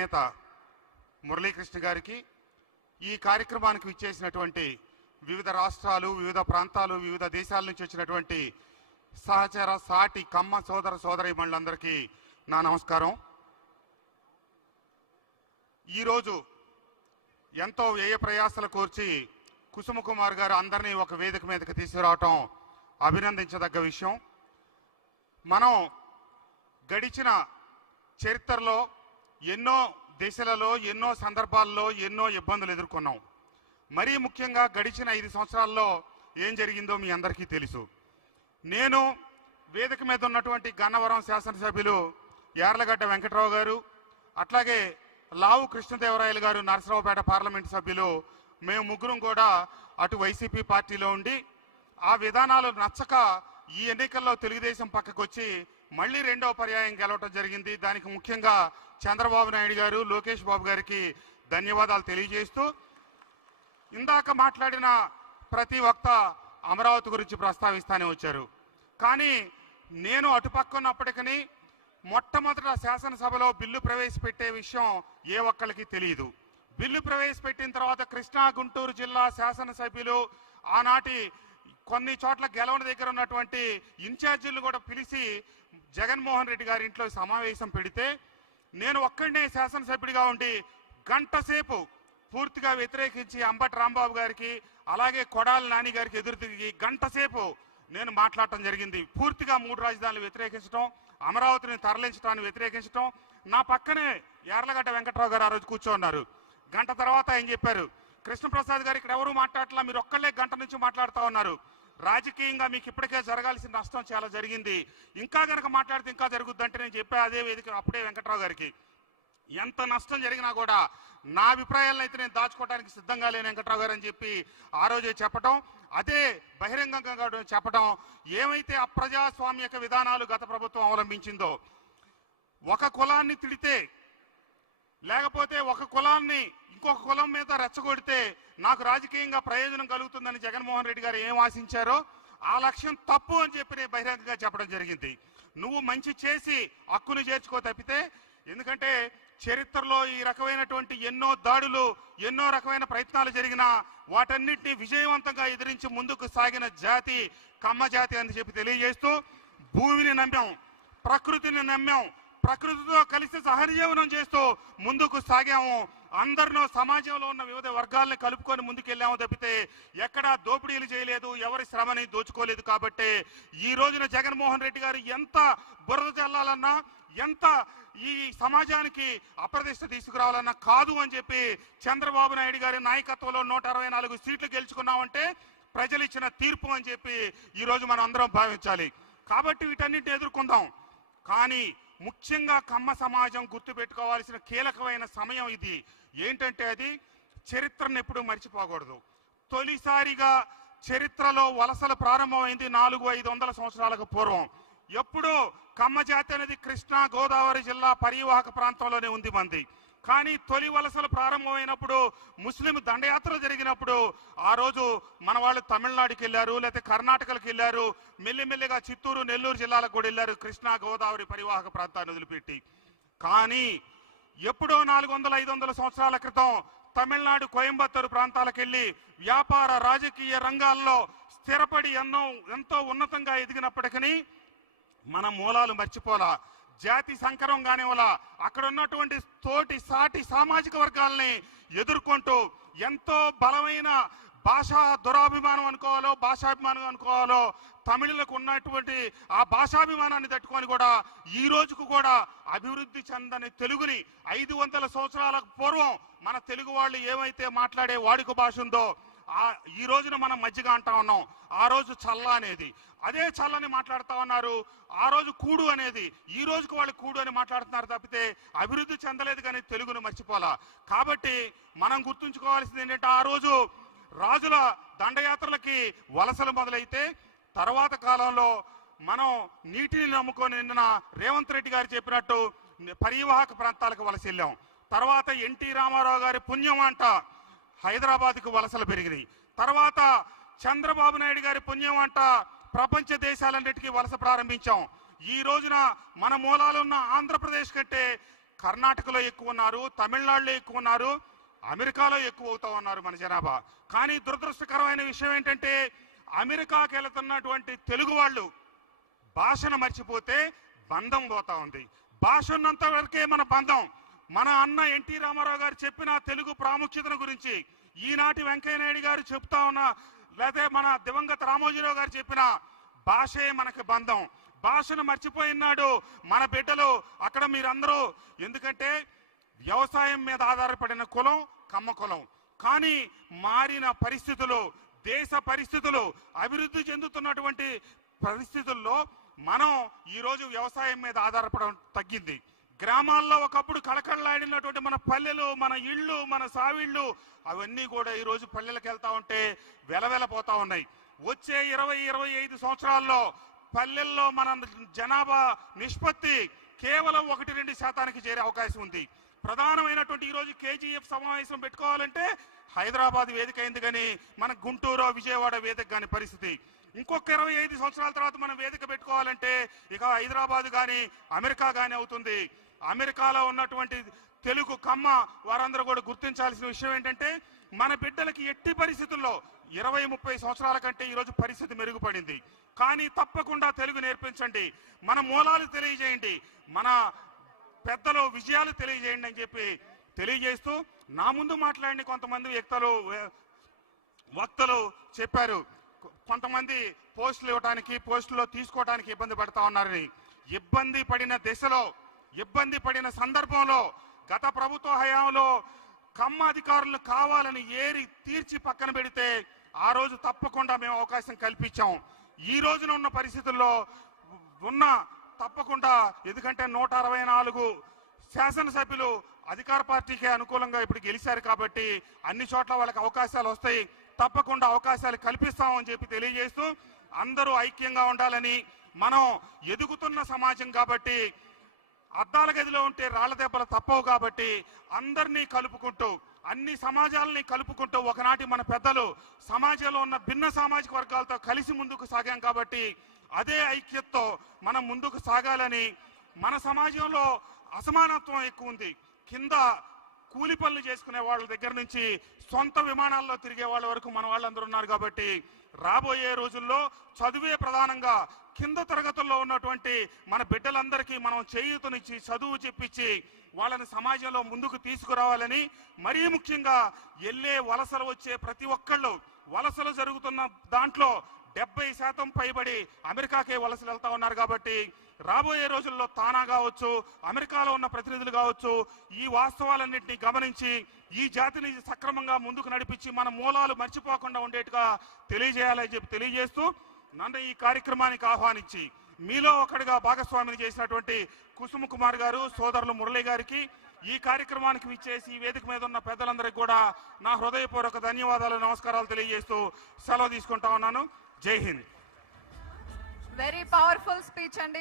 అధినేత మురళీకృష్ణ గారికి, ఈ కార్యక్రమానికి విచ్చేసినటువంటి వివిధ రాష్ట్రాలు, వివిధ ప్రాంతాలు, వివిధ దేశాల నుంచి వచ్చినటువంటి సహచర సాటి కమ్మ సోదర సోదరీమణులందరికీ నా నమస్కారం. ఈరోజు ఎంతో వ్యయ ప్రయాసలు కోర్చి కుసుమ కుమార్ గారు అందరినీ ఒక వేదిక మీదకి తీసుకురావటం అభినందించదగ్గ విషయం. మనం గడిచిన చరిత్రలో ఎన్నో దశలలో, ఎన్నో సందర్భాల్లో ఎన్నో ఇబ్బందులు ఎదుర్కొన్నాం. మరీ ముఖ్యంగా గడిచిన 5 సంవత్సరాల్లో ఏం జరిగిందో మీ అందరికీ తెలుసు. నేను వేదిక మీద ఉన్నటువంటి గన్నవరం శాసనసభ్యులు యార్లగడ్డ వెంకట్రావు గారు, అట్లాగే లావు కృష్ణదేవరాయలు గారు నరసరావుపేట పార్లమెంటు సభ్యులు, మేము ముగ్గురం కూడా అటు వైసీపీ పార్టీలో ఉండి ఆ విధానాలు నచ్చక ఈ ఎన్నికల్లో తెలుగుదేశం పక్కకు వచ్చి మళ్ళీ రెండవ పర్యాయం గెలవటం జరిగింది. దానికి ముఖ్యంగా చంద్రబాబు నాయుడు గారు, లోకేష్ బాబు గారికి ధన్యవాదాలు తెలియజేస్తూ, ఇందాక మాట్లాడిన ప్రతి వక్త అమరావతి గురించి ప్రస్తావిస్తానే వచ్చారు. కానీ నేను అటుపక్క ఉన్నప్పటికీ మొట్టమొదట శాసనసభలో బిల్లు ప్రవేశపెట్టే విషయం ఏ ఒక్కరికి తెలియదు. బిల్లు ప్రవేశపెట్టిన తర్వాత కృష్ణా గుంటూరు జిల్లా శాసనసభ్యులు, ఆనాటి కొన్ని చోట్ల గెలవని దగ్గర ఉన్నటువంటి ఇన్ఛార్జీలు కూడా పిలిచి జగన్మోహన్ రెడ్డి గారి ఇంట్లో సమావేశం పెడితే నేను ఒక్కడనే శాసనసభ్యుడిగా ఉండి గంట సేపు పూర్తిగా వ్యతిరేకించి అంబటి రాంబాబు గారికి, అలాగే కొడాలి నాని గారికి ఎదురు తిరిగి గంట సేపు నేను మాట్లాడటం జరిగింది. పూర్తిగా 3 రాజధానులు వ్యతిరేకించడం, అమరావతిని తరలించడాన్ని వ్యతిరేకించడం. నా పక్కనే యార్లగడ్డ వెంకట్రావు గారు ఆ రోజు కూర్చోన్నారు. గంట తర్వాత ఆయన చెప్పారు, కృష్ణప్రసాద్ గారు ఇక్కడ ఎవరు మాట్లాడట్లా, మీరు ఒక్కళ్ళే గంట నుంచి మాట్లాడుతూ ఉన్నారు. రాజకీయంగా మీకు ఇప్పటికే జరగాల్సిన నష్టం చాలా జరిగింది, ఇంకా కనుక మాట్లాడితే ఇంకా జరుగుద్దంటే నేను చెప్పా అదే వేదిక అప్పుడే వెంకట్రావు గారికి, ఎంత నష్టం జరిగినా కూడా నా అభిప్రాయాలను అయితే నేను దాచుకోవడానికి సిద్ధంగా లేను వెంకట్రావు గారు అని చెప్పి ఆ రోజే చెప్పడం, అదే బహిరంగంగా చెప్పడం. ఏమైతే అప్రజాస్వామ్యక విధానాలు గత ప్రభుత్వం అవలంబించిందో, ఒక కులాన్ని తిడితే లేకపోతే ఒక కులాన్ని ఇంకొక కులం మీద రెచ్చగొడితే నాకు రాజకీయంగా ప్రయోజనం కలుగుతుందని జగన్మోహన్ రెడ్డి గారు ఏం ఆశించారో ఆ లక్ష్యం తప్పు అని చెప్పి నేను బహిరంగంగా చెప్పడం జరిగింది. నువ్వు మంచి చేసి హక్కును చేర్చుకో తప్పితే, ఎందుకంటే చరిత్రలో ఈ రకమైనటువంటి ఎన్నో దాడులు, ఎన్నో రకమైన ప్రయత్నాలు జరిగినా వాటన్నిటిని విజయవంతంగా ఎదిరించి ముందుకు సాగిన జాతి కమ్మ జాతి అని చెప్పి తెలియజేస్తూ, భూమిని నమ్మాం, ప్రకృతిని నమ్మాం, ప్రకృతితో కలిసి సహజీవనం చేస్తూ ముందుకు సాగాము. అందరిలో సమాజంలో ఉన్న వివిధ వర్గాలను కలుపుకొని ముందుకెళ్ళాము తప్పితే ఎక్కడా దోపిడీలు చేయలేదు, ఎవరి శ్రమని దోచుకోలేదు. కాబట్టి ఈ రోజున జగన్మోహన్ రెడ్డి గారు ఎంత బురద చల్లాలన్నా, ఎంత ఈ సమాజానికి అప్రదిష్ట తీసుకురావాలన్నా కాదు అని చెప్పి చంద్రబాబు నాయుడు గారి నాయకత్వంలో 164 సీట్లు గెలుచుకున్నామంటే ప్రజలు ఇచ్చిన తీర్పు అని చెప్పి ఈరోజు మనం అందరం భావించాలి. కాబట్టి వీటన్నిటిని ఎదుర్కొందాం. కానీ ముఖ్యంగా కమ్మ సమాజం గుర్తుపెట్టుకోవాల్సిన కీలకమైన సమయం ఇది. ఏంటంటే అది చరిత్రను ఎప్పుడూ మర్చిపోకూడదు. తొలిసారిగా చరిత్రలో వలసలు ప్రారంభమైంది 400-500 సంవత్సరాలకు పూర్వం. ఎప్పుడో కమ్మ జాతి అనేది కృష్ణా గోదావరి జిల్లా పరివాహక ప్రాంతంలోనే ఉంది మంది. కానీ తొలి వలసలు ప్రారంభమైనప్పుడు, ముస్లిం దండయాత్ర జరిగినప్పుడు ఆ రోజు మన వాళ్ళు తమిళనాడుకి వెళ్ళారు, లేకపోతే కర్ణాటకలకు వెళ్ళారు, మెల్లిమెల్లిగా చిత్తూరు, నెల్లూరు జిల్లాలకు కూడా వెళ్ళారు కృష్ణా గోదావరి పరివాహక ప్రాంతాన్ని వదిలిపెట్టి. కానీ ఎప్పుడో 400-500 సంవత్సరాల క్రితం తమిళనాడు కోయంబత్తూరు ప్రాంతాలకు వెళ్ళి వ్యాపార రాజకీయ రంగాల్లో స్థిరపడి ఎంతో ఉన్నతంగా ఎదిగినప్పటికీ మన మూలాలు మర్చిపోలా, జాతి సంకరం కానివ్వాల, అక్కడ ఉన్నటువంటి తోటి సాటి సామాజిక వర్గాల్ని ఎదుర్కొంటూ ఎంతో బలమైన భాషా దురాభిమానం అనుకోవాలో, భాషాభిమానం అనుకోవాలో, తమిళులకు ఉన్నటువంటి ఆ భాషాభిమానాన్ని తట్టుకొని కూడా ఈ రోజుకు కూడా అభివృద్ధి చెందని తెలుగుని 500 సంవత్సరాల పూర్వం మన తెలుగు వాళ్ళు ఏమైతే మాట్లాడే వాడుక భాష ఉందో ఈ రోజున మనం మజ్జిగ అంటా ఉన్నాం, ఆ రోజు చల్ల అనేది అదే చల్లని మాట్లాడుతూ ఉన్నారు. ఆ రోజు కూడు అనేది ఈ రోజుకు వాళ్ళు కూడు అని మాట్లాడుతున్నారు తప్పితే అభివృద్ధి చెందలేదు, కానీ తెలుగును మర్చిపోలా. కాబట్టి మనం గుర్తుంచుకోవాల్సింది ఏంటంటే, ఆ రోజు రాజుల దండయాత్రలకి వలసలు మొదలైతే తర్వాత కాలంలో మనం నీటిని నమ్ముకొని నిన్న రేవంత్ రెడ్డి గారు చెప్పినట్టు పరివాహక ప్రాంతాలకు వలస వెళ్ళాం. తర్వాత ఎన్టీ రామారావు గారి పుణ్యం అంట హైదరాబాద్కు వలసలు పెరిగినాయి. తర్వాత చంద్రబాబు నాయుడు గారి పుణ్యం అంట ప్రపంచ దేశాలన్నిటికీ వలస ప్రారంభించాం. ఈ రోజున మన మూలాలున్న ఆంధ్రప్రదేశ్ కంటే కర్ణాటకలో ఎక్కువ ఉన్నారు, తమిళనాడులో ఎక్కువ ఉన్నారు, అమెరికాలో ఎక్కువ అవుతా ఉన్నారు మన జనాభా. కానీ దురదృష్టకరమైన విషయం ఏంటంటే అమెరికాకి వెళుతున్నటువంటి తెలుగు వాళ్ళు భాషను మర్చిపోతే బంధం పోతా ఉంది. భాష ఉన్నంత వరకే మన బంధం. మన అన్న ఎన్టీ రామారావు గారు చెప్పిన తెలుగు ప్రాముఖ్యతను గురించి, ఈనాటి వెంకయ్య నాయుడు గారు చెప్తా ఉన్న, లేదా మన దివంగత రామోజీరావు గారు చెప్పిన భాషే మనకి బంధం. భాషను మర్చిపోయినాడు మన బిడ్డలు. అక్కడ మీరందరూ, ఎందుకంటే వ్యవసాయం మీద ఆధారపడిన కులం కమ్మ కులం. కానీ మారిన పరిస్థితులు, దేశ పరిస్థితులు, అభివృద్ధి చెందుతున్నటువంటి పరిస్థితుల్లో మనం ఈరోజు వ్యవసాయం మీద ఆధారపడడం తగ్గింది. గ్రామాల్లో ఒకప్పుడు కళకళలాడినటువంటి మన పల్లెలు, మన ఇళ్ళు, మన సావిళ్ళు అవన్నీ కూడా ఈరోజు పల్లెలకు వెళ్తా ఉంటే వెలవెలపోతా ఉన్నాయి. వచ్చే 20-25 సంవత్సరాల్లో పల్లెల్లో మన జనాభా నిష్పత్తి కేవలం 1-2% చేరే అవకాశం ఉంది. ప్రధానమైనటువంటి ఈరోజు కేజీఎఫ్ సమావేశం పెట్టుకోవాలంటే హైదరాబాద్ వేదిక అయింది, కానీ మన గుంటూరు, విజయవాడ వేదిక కాని పరిస్థితి. ఇంకొక 25 సంవత్సరాల తర్వాత మనం వేదిక పెట్టుకోవాలంటే ఇక హైదరాబాద్ కానీ అమెరికా కానీ అవుతుంది. అమెరికాలో ఉన్నటువంటి తెలుగు కమ్మ వారందరూ కూడా గుర్తించాల్సిన విషయం ఏంటంటే మన బిడ్డలకి ఎట్టి పరిస్థితుల్లో 20-30 సంవత్సరాల కంటే ఈరోజు పరిస్థితి మెరుగుపడింది. కానీ తప్పకుండా తెలుగు నేర్పించండి, మన మూలాలు తెలియజేయండి, మన పెద్దలు విజయాలు తెలియజేయండి అని చెప్పి తెలియజేస్తూ, నా ముందు మాట్లాడిన కొంతమంది వక్తలు చెప్పారు, కొంతమంది పోస్టులు ఇవ్వడానికి, పోస్టులో తీసుకోవడానికి ఇబ్బంది పడతా ఉన్నారని. ఇబ్బంది పడిన దశలో, ఇబ్బంది పడిన సందర్భంలో గత ప్రభుత్వ హయాంలో కమ్మ అధికారులు కావాలని ఏరి తీర్చి పక్కన పెడితే ఆ రోజు తప్పకుండా మేము అవకాశం కల్పించాం. ఈ రోజున ఉన్న పరిస్థితుల్లో తప్పకుండా, ఎందుకంటే 164 శాసనసభ్యులు అధికార పార్టీకి అనుకూలంగా ఇప్పుడు గెలిచారు కాబట్టి అన్ని చోట్ల వాళ్ళకి అవకాశాలు వస్తాయి. తప్పకుండా అవకాశాలు కల్పిస్తామని చెప్పి తెలియజేస్తూ, అందరూ ఐక్యంగా ఉండాలని, మనం ఎదుగుతున్న సమాజం కాబట్టి అద్దాల గదిలో ఉంటే రాళ్ల దెబ్బలు తప్పవు కాబట్టి అందరినీ కలుపుకుంటూ, అన్ని సమాజాలని కలుపుకుంటూ, ఒకనాటి మన పెద్దలు సమాజంలో ఉన్న భిన్న సామాజిక వర్గాలతో కలిసి ముందుకు సాగాం కాబట్టి అదే ఐక్యతతో మనం ముందుకు సాగాలని. మన సమాజంలో అసమానత్వం ఎక్కువ ఉంది. కింద కూలి పనులు చేసుకునే వాళ్ళ దగ్గర నుంచి సొంత విమానాల్లో తిరిగే వాళ్ళ వరకు మన వాళ్ళందరూ ఉన్నారు కాబట్టి రాబోయే రోజుల్లో చదువే ప్రధానంగా కింద తరగతుల్లో ఉన్నటువంటి మన బిడ్డలందరికీ మనం చేయూతనిచ్చి చదువు చెప్పించి వాళ్ళని సమాజంలో ముందుకు తీసుకురావాలని, మరీ ముఖ్యంగా వలసలు వచ్చే ప్రతి ఒక్కళ్ళు, వలసలు జరుగుతున్న దాంట్లో 70% పైబడి అమెరికాకే వలసలు వెళ్తా ఉన్నారు కాబట్టి రాబోయే రోజుల్లో తానా కావచ్చు, అమెరికాలో ఉన్న ప్రతినిధులు కావచ్చు, ఈ వాస్తవాలన్నింటినీ గమనించి ఈ జాతిని సక్రమంగా ముందుకు నడిపించి మన మూలాలు మర్చిపోకుండా ఉండేట్టుగా తెలియజేయాలని చెప్పి తెలియజేస్తూ, నన్ను ఈ కార్యక్రమానికి ఆహ్వానించి మీలో ఒకటిగా భాగస్వామిని చేసినటువంటి కుసుమ కుమార్ గారు, సోదరులు మురళి గారికి, ఈ కార్యక్రమానికి విచ్చేసి ఈ వేదిక మీద ఉన్న పెద్దలందరికీ కూడా నా హృదయపూర్వక ధన్యవాదాలు, నమస్కారాలు తెలియజేస్తూ సెలవు తీసుకుంటా ఉన్నాను. జై హింద్. వెరీ పవర్ఫుల్ స్పీచ్ అండి.